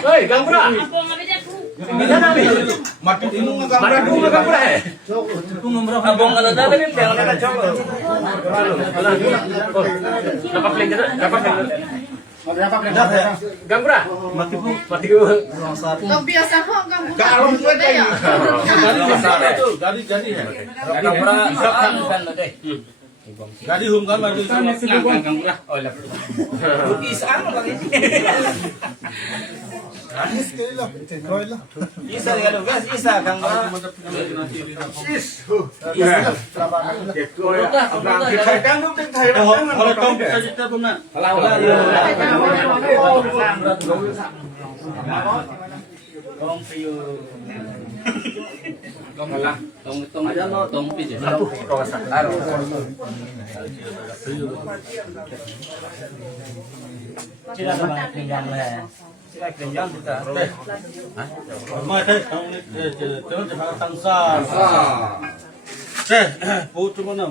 Oi, gambra. Mati dulu nggak Mana dulu gambra eh? Abang kalau ada ni yang nak coba. Dapat play dulu, dapat play dulu. Gambra. Mati bu. Kalau gue kayak Gadi jadi ya. Kamera kan deh. Gadi hum kan baru Kamera. Oh lah. Isa lagi. Isa ya lo guys, Isa kamera. Kalau tom kita cerita pernah. Tong piu. Tong aja lo tong piu. Tidak ada pinggan lah. Tidak pinggan kita. Mai thấy không terus jangan tangsa. Teh, putu mana?